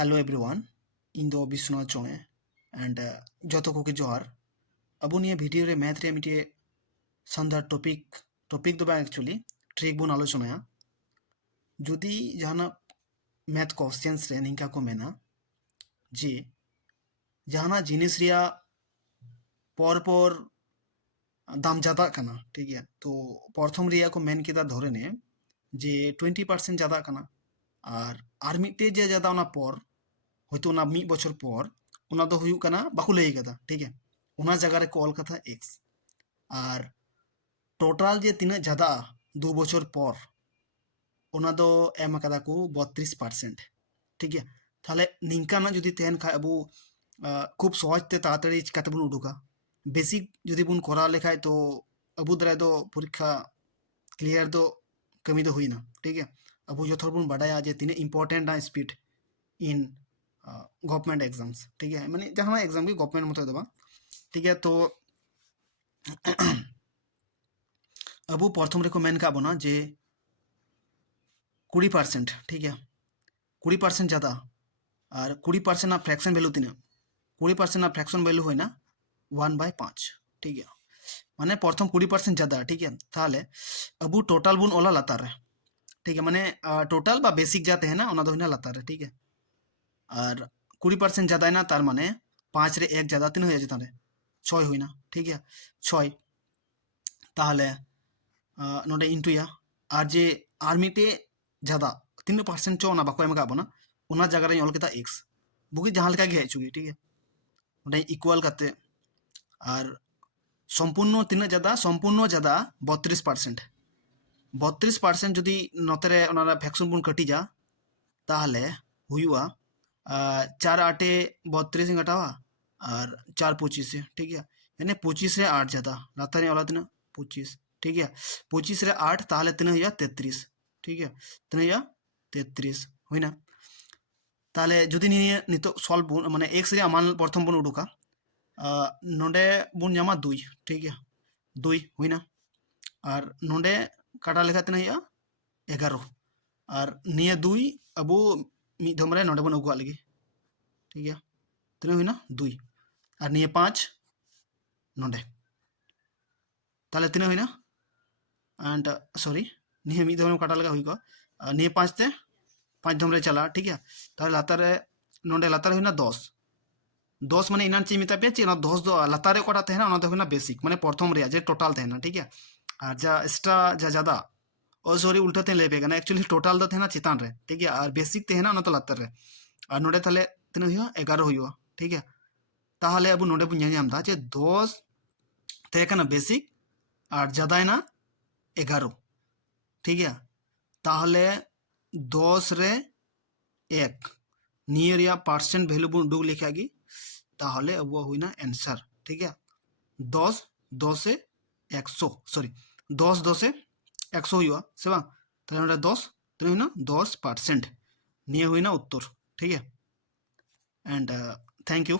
hello everyone in दो विश्वनाथ चौड़े and जो को जोहार अब निये वीडियो रे मैथ रे मिटे शानदार टॉपिक दो एक्चुअली ट्रिक बन आलोचनाया जुदी जहाना मैथ क्वेश्चंस रे निंका को मेना जे जहाना जिनिस रिया पर दाम ज़्यादा कना ठीक है तो प्रथम रिया को मेन किदा धरे ने जे 20% ज़्यादा कना और मिटे जे ज़्यादा ओना पर হয়তো না মিদ বছর পর ওনা তো হুয়ুগ কানা বাকু লই কাদা ঠিক है ওনা জায়গা রে কল কথা x আর টোটাল যে তিনা জাদা 2 বছর পর ওনা তো এম কাদা কো 32% ঠিক है তাহলে নিংকানা যদি তেন খায় আবু খুব সহজতে তাড়াতাড়ি কাতে বুন উডুকা বেসিক যদি বুন করা লেখায় তো আবু দ্বারা তো পরীক্ষা ক্লিয়ার তো কমি তো হই না ঠিক है আবু যথর বুন বাড়ায়া যে তিনে ইম্পর্টেন্ট না স্পিড इन गवर्नमेंट एग्जाम्स ठीक है माने जहाँ एग्जाम की गवर्नमेंट मत दबा ठीक है तो अब प्रथम रेको मेन का बना जे 20% ठीक है 20% ज़्यादा और 20% ना फ्रैक्शन वैल्यू तीन 20% ना फ्रैक्शन वैल्यू है ना 1/5 ठीक है माने प्रथम 20% ज़्यादा ठीक है ताहले अब टोटाल बुन ओला लातार ठीक है माने टोटाल बा बेसिक जाते हैं ना ओना दो हिना लातार ठीक है और 20% ज़्यादा है ना तार माने 5 रे 1 ज़्यादा तीन हो जाए तारे 6 हुई ना ठीक है 6 ताहले नोडे इंटू या और जे आर्मीटे ज़्यादा 3% चो ना बाको एम का बना उना जगह रे ऑल केता x बुकी जहां लका गे चुगी ठीक है नोडे इक्वल करते और संपूर्ण तीन ज़्यादा 32% 32% जदि नोते रे ओना भैक्सीन बुन कटी जा ताहले हुआ 4 8 32 घटावा और 4 25 ठीक है यानी 25 रे 8 ज़्यादा लातार वाला तीन 25 ठीक है 25 रे 8 ताहले तीन हुआ 33 ठीक है तीन हुआ 33 हुई ना ताहले जुदी नितो सॉल्व बुन माने x रे मान प्रथम बुन उडुका नोडे बुन जामा 2 ठीक है 2 हुई ना और नोडे काटा लेखा तीन हुआ 11 और निये 2 अब मिद धम रे नोडे बन उगुआ लगी ठीक है तीन हुई ना 2 और निये 5 नोडे ताले तीन हुई ना एंड सॉरी निये मिद धम काटा लगा हुई को निये 5 ते 5 धम रे चला ठीक है ताले लातार रे नोडे लातार हुई ना 10 माने इनान ची मिता पे ची ना 10 दो लातार रे कोटा तेना ओना दो हुई ना बेसिक माने प्रथम रे जे टोटल तेना ठीक है और जा एक्स्ट्रा जा ज़्यादा और सॉरी उल्टा तेन ले पेगा ना एक्चुअली टोटल दो तेना चितान रे ठीक है और बेसिक तेना ना तो लातार रे और नोडे ताले तीन हुआ 11 हुआ ठीक है ताहले अब नोडे बुन ᱧᱟᱢ दा जे 10 तेकना बेसिक और ज़्यादा है ना 11 ठीक है ताहले 10 रे 1 नियर या परसेंट वैल्यू बुन डुग लिखागी ताहले अब हुई ना आंसर ठीक है 10 10 से 100 सॉरी 10 10 से 100 हुआ से बा ताहले नोडे 10 तो हुई ना 10% निये हुई ना उत्तर ठीक है एंड थैंक यू